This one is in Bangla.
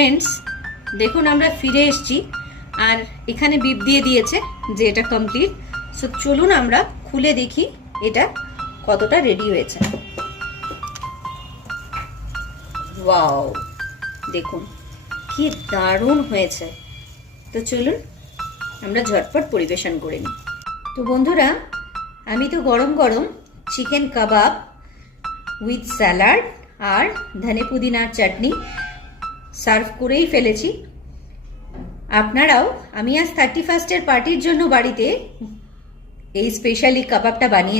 ফ্রেন্ডস, দেখুন আমরা ফিরে এসেছি আর এখানে বিপ দিয়ে দিয়েছে যে এটা কমপ্লিট। সো চলুন আমরা খুলে দেখি এটা কতটা রেডি হয়েছে। ওয়াও, দেখুন কি দারুণ হয়েছে। তো চলুন আমরা ঝটপট পরিবেশন করে নিই। তো বন্ধুরা, আমি তো গরম গরম চিকেন কাবাব উইথ স্যালাড আর ধনে পুদিনার চাটনি সার্ভ করেই ফেলেছি। আপনারাও, আমি আজ 31st পার্টির জন্য বাড়িতে এই স্পেশালি কাবাবটা বানিয়ে